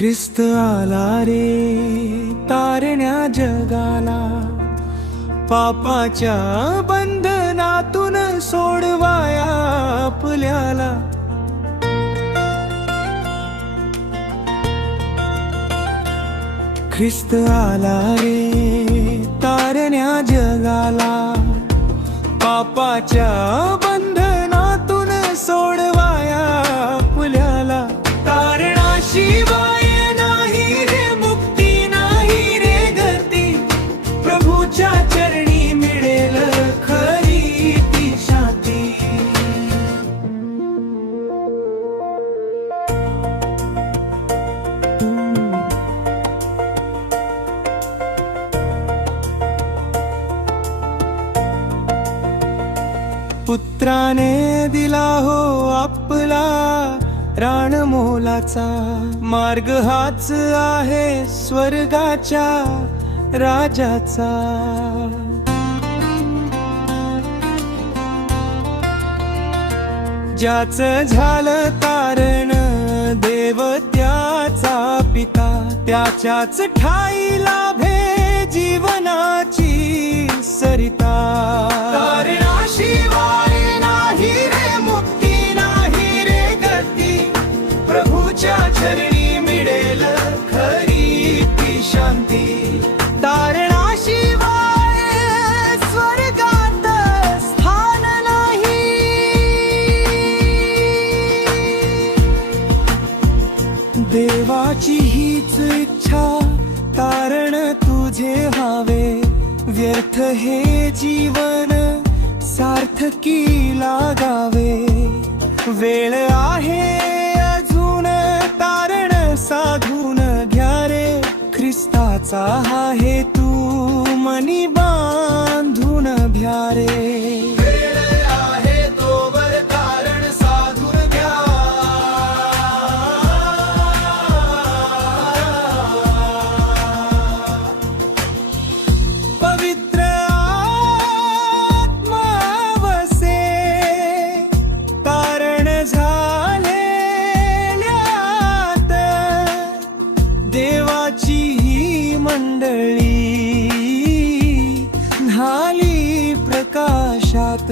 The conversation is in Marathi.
ख्रिस्त आला रे तारण्या जगाला, पापाच्या बंधनातून सोडवाया आपल्याला। ख्रिस्त आला रे तारण्या जगाला, पापाच्या बंधनातून सोडवाया आपल्याला। तारणाशिवाय नाही रे मुक्ती, नाही रे गती, प्रभूच्या चरणी मिळेल खरी ती शांती। पुत्राने दिला हो आपला प्राण मोलाचा, मार्ग हाच आहे स्वर्गाच्या राजाचा। ज्याचं झालं तारण देव त्याचा पिता, त्याच्याच ठाई लाभे जीवनाची सरिता। तारणाशिवाय नाही रे मुक्ती, नाही रे गती, प्रभूच्या चरणी मिळेल खरी ती शांती। तारणाशिवाय स्वर्गात स्थान नाही, देवाची हीच इच्छा तारण तुझे व्हावे। व्यर्थ हे जीवन सार्थकी लागावे, वेळ आहे अजून तारण साधून घ्या रे। ख्रिस्ताचा हा हेतू मनी बांधून भ्या रे। वेळ आहे तोवर तारण साधून घ्या, पवित्र आत्मा वसे तारण झालेल्यात, देवाची ही मंडळी न्हाली प्रकाशात।